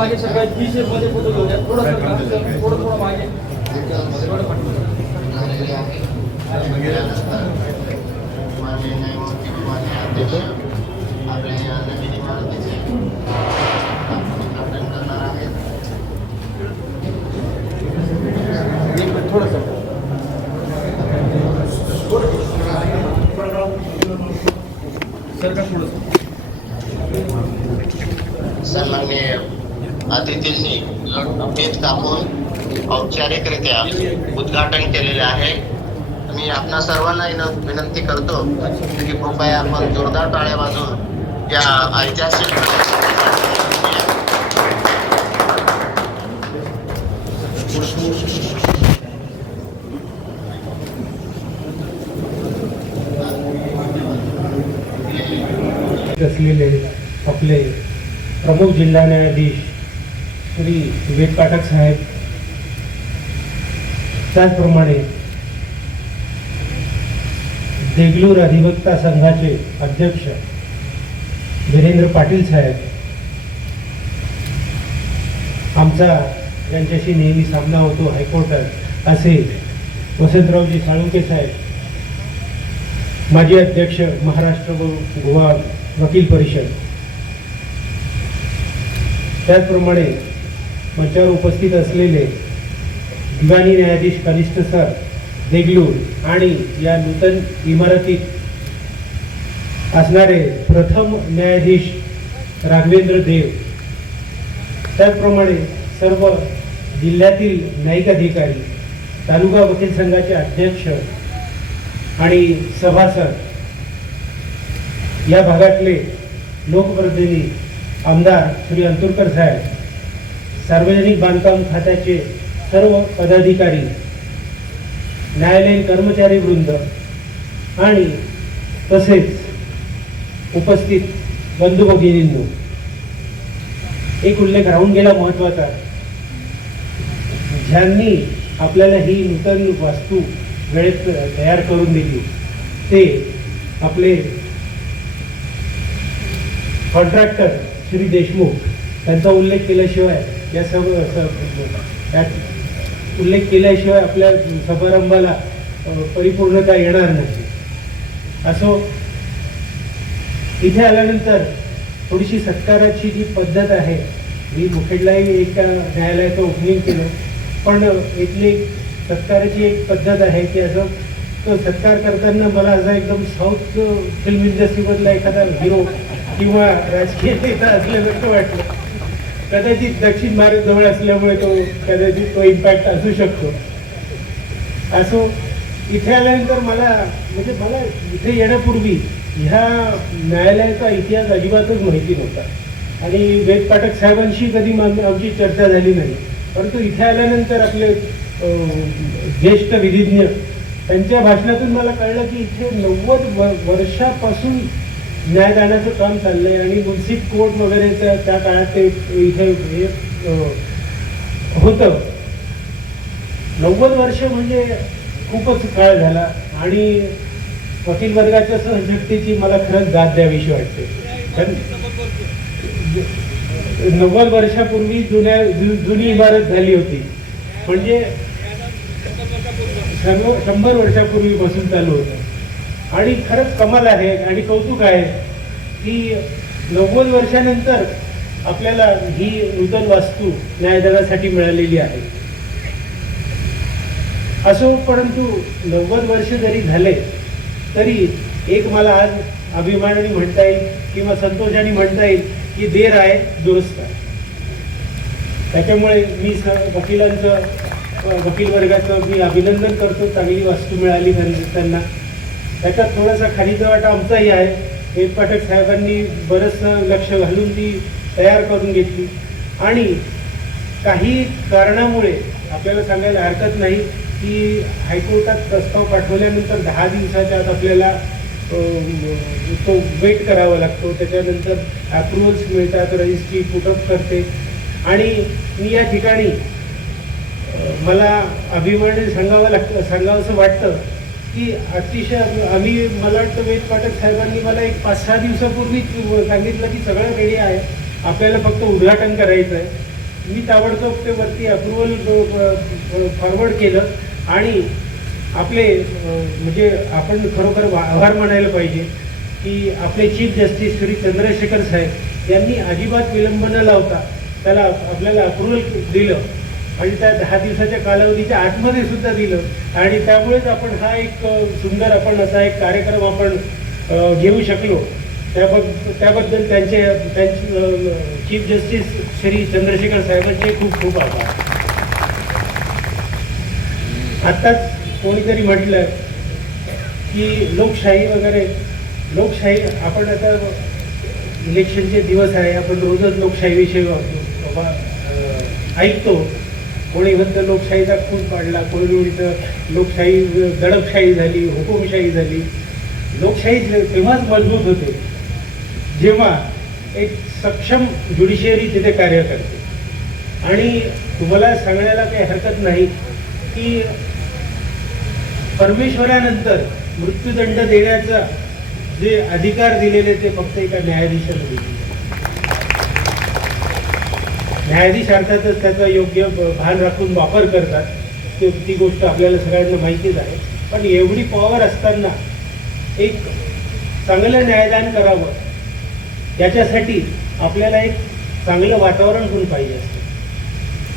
मागे सगळ्यात T shirt मध्ये फोटो घेऊया. थोडं मागे सन्माननीय अतिथींनी भेद कापून औपचारिकरित्या उद्घाटन केलेले आहे. मी आपणा सर्वांना विनंती करतो की कृपया आपण जोरदार टाळ्या वाजवून या ऐतिहासिक असलेले आपले प्रमुख जिल्हा न्यायाधीश श्री वेद पाठक साहेब, त्याचप्रमाणे देगलूर अधिवक्ता संघाचे अध्यक्ष वीरेंद्र पाटील साहेब, आमचा ज्यांच्याशी नेहमी सामना होतो हायकोर्टात असे वसंतरावजी साळुंके साहेब, माजी अध्यक्ष महाराष्ट्र गोवा वकील परिषद, त्याचप्रमाणे मंचावर उपस्थित असलेले दिवाणी न्यायाधीश कनिष्ठ सर देगलूर आणि या नूतन इमारतीत असणारे प्रथम न्यायाधीश राघवेंद्र देव, त्याचप्रमाणे सर्व जिल्ह्यातील न्यायिक अधिकारी, तालुका वकील संघाचे अध्यक्ष आणि सभासद, या भागातले लोकप्रतिनिधी, आमदार श्री अंतुरकर साहेब, सार्वजनिक बांधकाम खात्याचे सर्व पदाधिकारी, न्यायालयीन कर्मचारी वृंद आणि तसेच उपस्थित बंधू भगिनींनो, एक उल्लेख राहून गेला महत्वाचा. ज्यांनी आपल्याला ही नूतन वास्तू वेळेत तयार करून दिली ते आपले कॉन्ट्रॅक्टर श्री देशमुख, त्यांचा उल्लेख केल्याशिवाय या उल्लेख केल्याशिवाय आपल्या समारंभाला परिपूर्णता येणार नाही. असो, इथे आल्यानंतर थोडीशी सत्काराची जी पद्धत आहे, मी मुखेडलाही एका न्यायालयाचं ओपनिंग केलं, पण इथली सत्काराची एक पद्धत आहे की असं तो सत्कार करताना मला असा एकदम साऊथ फिल्म इंडस्ट्रीमधला एखादा हिरो किंवा राजकीय नेता असल्यासारखं वाटलं. कदाचित दक्षिण भारत जवळ असल्यामुळे कदाचित तो इम्पॅक्ट असू शकतो. असो, इथे आल्यानंतर मला इथे येण्यापूर्वी ह्या न्यायालयाचा इतिहास अजिबातच माहिती नव्हता आणि वेद पाठक साहेबांशी कधी आमची चर्चा झाली नाही. परंतु इथे आल्यानंतर आपले ज्येष्ठ विधिज्ञ त्यांच्या भाषणातून मला कळलं की इथे 90 वर्षापासून न्यायदानाचं काम चाललंय आणि मुन्सिफ कोर्ट वगैरे त्या काळात ते इथे होतं. 90 वर्ष म्हणजे खूपच काळ झाला आणि वकील वर्गाच्या सहशक्तीची मला खरंच दाद द्यावीशी वाटते. कारण 90 वर्षापूर्वी जुनी इमारत झाली होती, म्हणजे 100 वर्षापूर्वीपासून चालू होतं. आणि खरंच कमाल आहे आणि कौतुक आहे की 90 वर्षानंतर आपल्याला ही नूतन वास्तू न्यायदानासाठी मिळालेली आहे. असो, परंतु 90 वर्ष जरी झाले तरी एक मला आज अभिमानाने म्हणता येईल किंवा संतोषाने म्हणता येईल की देर आहे दुरुस्त आहे. त्याच्यामुळे मी वकील वर्गाचं मी अभिनंदन करतो. चांगली वास्तू मिळाली त्यांना. त्याच्यात थोडासा खालीचा वाटा आमचाही आहे, वेद पाठक साहेबांनी बरंचसं लक्ष घालून ती तयार करून घेतली आणि काही कारणामुळे आपल्याला सांगायला हरकत नाही की हायकोर्टात प्रस्ताव पाठवल्यानंतर 10 दिवसाच्या आत आपल्याला तो वेट करावा लागतो. त्याच्यानंतर अप्रुव्हल्स मिळतात, रजिस्ट्री पुटअप करते. आणि मी या ठिकाणी मला अभिमानाने सांगावंसं वाटतं की अतिशय मला वाटतं वेद पाठक साहेबांनी मला एक 5-6 दिवसापूर्वी सांगितलं की सगळं रेडी आहे, आपल्याला फक्त उद्घाटन करायचं आहे. मी ताबडतोब ते वरती अप्रुव्हल फॉरवर्ड केलं आणि आपले म्हणजे आपण खरोखर आभार मानायला पाहिजे की आपले चीफ जस्टिस श्री चंद्रशेखर साहेब यांनी अजिबात विलंब न लावता त्याला आपल्याला अप्रुव्हल दिलं आणि त्या 10 दिवसाच्या कालावधीच्या आतमध्ये सुद्धा दिलं आणि त्यामुळेच आपण हा एक सुंदर आपण असा एक कार्यक्रम आपण घेऊ शकलो. त्याबद्दल त्यांचे चीफ जस्टिस श्री चंद्रशेखर साहेबांचे खूप खूप आभार. आत्ताच कोणीतरी म्हटलं की लोकशाही वगैरे, लोकशाही आपण आता इलेक्शनचे दिवस आहे, आपण रोजच लोकशाहीविषयी ऐकतो. कोणी म्हणतं लोकशाहीचा खून पाडला, कोणी म्हणतं लोकशाही दडपशाही झाली, हुकुमशाही झाली. लोकशाही तेव्हाच मजबूत होते जेव्हा एक सक्षम ज्युडिशियरी तिथे कार्य करते. आणि तुम्हाला सांगण्याला काही हरकत नाही की परमेश्वरानंतर मृत्यूदंड देण्याचा जे अधिकार दिलेले ते फक्त एका न्यायाधीशाला दिले. न्यायाधीश अर्थातच त्याचा योग्य भान राखून वापर करतात, ती गोष्ट आपल्याला सगळ्यांना माहितीच आहे. पण एवढी पॉवर असताना एक चांगलं न्यायदान करावं याच्यासाठी आपल्याला एक चांगलं वातावरण पण पाहिजे असतं.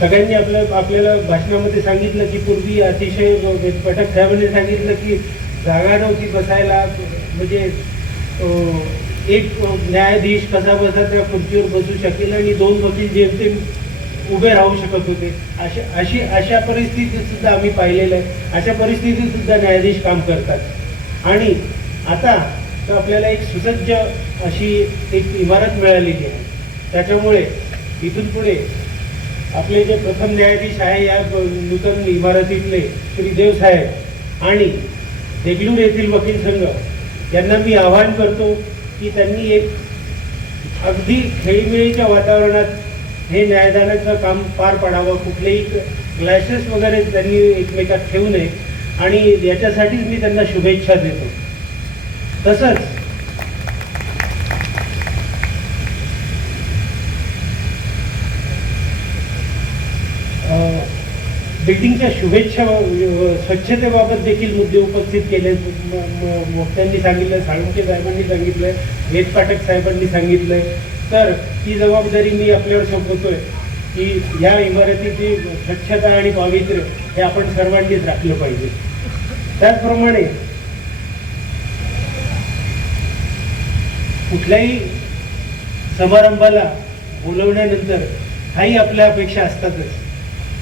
सगळ्यांनी आपल्याला भाषणामध्ये सांगितलं की पूर्वी अतिशय पाठक साहेबांनी सांगितलं की जागा नव्हती बसायला, म्हणजे एक न्यायाधीश कसा बसा त्या खुर्चीवर बसू शकेल आणि 2 वकील जेमतेम उभे राहू शकत होते. अशा परिस्थितीत सुद्धा आम्ही पाहिलेलं आहे. अशा परिस्थितीत सुद्धा न्यायाधीश काम करतात. आणि आता तर आपल्याला एक सुसज्ज अशी एक इमारत मिळालेली आहे. त्याच्यामुळे इथून पुढे आपले जे प्रथम न्यायाधीश आहे या नूतन इमारतीतले श्री देवसाहेब आणि देगलूर येथील वकील संघ यांना मी आवाहन करतो की त्यांनी एक अगदी खेळीमेळीच्या वातावरणात हे न्यायदानाचं काम पार पाडावं. कुठलेही क्लॅशेस वगैरे त्यांनी एकमेकात ठेवू नये आणि याच्यासाठीच मी त्यांना शुभेच्छा देतो. तसंच बिल्डिंगच्या शुभेच्छा स्वच्छतेबाबत देखील मुद्दे उपस्थित केले. त्यांनी सांगितलं, साळुंखे साहेबांनी सांगितलंय, वेद पाठक साहेबांनी सांगितलंय. तर ही जबाबदारी मी आपल्यावर सोपवतोय की या इमारतीची स्वच्छता आणि पावित्र्य हे आपण सर्वांनीच राखलं पाहिजे. त्याचप्रमाणे कुठल्याही समारंभाला बोलवण्यानंतर काही आपल्या अपेक्षा असतातच.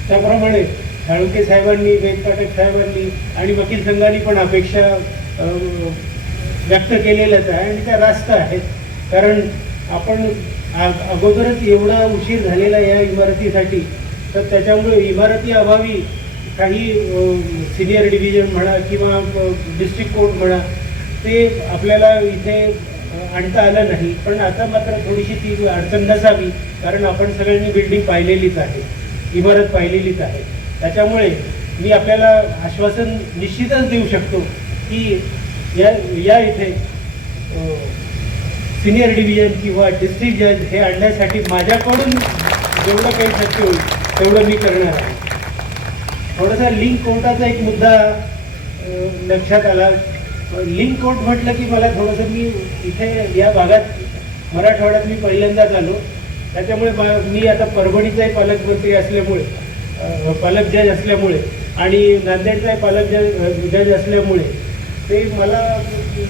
त्याप्रमाणे साळुंखे साहेबांनी, वेद पाठक साहेबांनी आणि वकील संघाने पण अपेक्षा व्यक्त केलेल्याच आहे आणि त्या रास्त आहेत. कारण आपण अगोदरच एवढा उशीर झालेला या इमारतीसाठी, तर त्याच्यामुळे इमारती अभावी काही सिनियर डिव्हिजन म्हणा किंवा डिस्ट्रिक्ट कोर्ट म्हणा ते आपल्याला इथे आणता आलं नाही. पण आता मात्र थोडीशी ती अडचण नसावी, कारण आपण सगळ्यांनी बिल्डिंग पाहिलेलीच आहे, इमारत पाहिलेलीच आहे. त्याच्यामुळे मी आपल्याला आश्वासन निश्चितच देऊ शकतो की या इथे सिनियर डिव्हिजन किंवा डिस्ट्रिक्ट जज हे आणण्यासाठी माझ्याकडून जेवढं काही शक्य होईल तेवढं मी करणार आहे. थोडासा लिंक कोर्टाचा एक मुद्दा लक्षात आला. लिंक कोर्ट म्हटलं की मला थोडंसं, मी इथे या भागात मराठवाड्यात मी पहिल्यांदाच आलो. त्याच्यामुळे मी आता परभणीचाही पालकमंत्री असल्यामुळे, पालक जज असल्यामुळे आणि नांदेडचाही पालक जज असल्यामुळे ते मला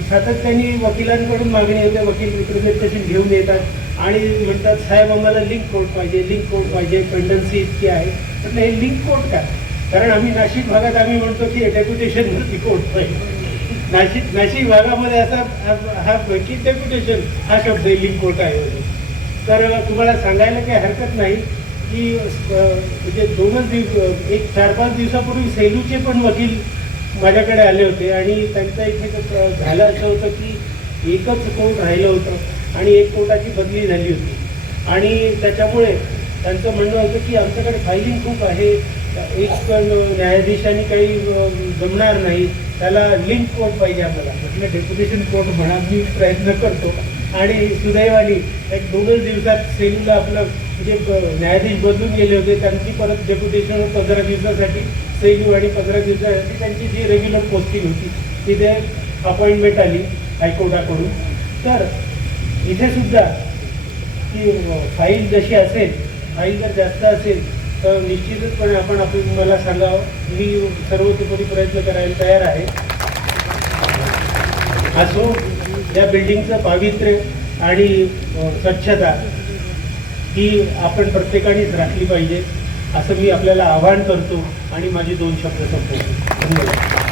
सातत्याने वकिलांकडून मागणी होते. वकील रिप्रेझेंटेशन घेऊन येतात आणि म्हणतात साहेब आम्हाला लिंक कोर्ट पाहिजे, लिंक कोर्ट पाहिजे, पेंडन्सी इतकी आहे. म्हटलं हे लिंक कोर्ट काय? कारण आम्ही नाशिक भागात आम्ही म्हणतो की डेप्युटेशनवरती कोर्ट पाहिजे. नाशिक भागामध्ये असा हा की डेप्युटेशन हा शब्द लिंक कोर्ट आहे. तर तुम्हाला सांगायला काही हरकत नाही की म्हणजे 4-5 दिवसापूर्वी सेलूचे पण वकील माझ्याकडे आले होते आणि त्यांचं इथे झालं असं होतं की एकच कोर्ट राहिलं होतं आणि एक कोर्टाची बदली झाली होती आणि त्याच्यामुळे त्यांचं म्हणणं होतं की आमच्याकडे फायलिंग खूप आहे, एक पण न्यायाधीशांनी काही जमणार नाही, त्याला लिंक कोर्ट पाहिजे आम्हाला. म्हटलं डेप्युटेशन कोर्ट म्हणा, मी प्रयत्न करतो. आणि सुदैवाने एक 2 दिवसात सेलूला आपलं म्हणजे न्यायाधीश बदलून गेले होते, त्यांची परत डेप्युटेशन 15 दिवसासाठी सेलू आणि 15 दिवसासाठी त्यांची जी रेग्युलर पोस्टिंग होती तिथे अपॉइंटमेंट आली हायकोर्टाकडून. तर इथे सुद्धा की फाईल जशी असेल, फाईल जर जास्त असेल तर निश्चितचपणे आपण मला सांगावं, मी सर्वतोपरी प्रयत्न करायला तयार आहे. असो, या बिल्डिंगचं पावित्र्य आणि स्वच्छता ही आपण प्रत्येकानेच राखली पाहिजे असं मी आपल्याला आवाहन करतो आणि माझे 2 शब्द संपवतो. धन्यवाद.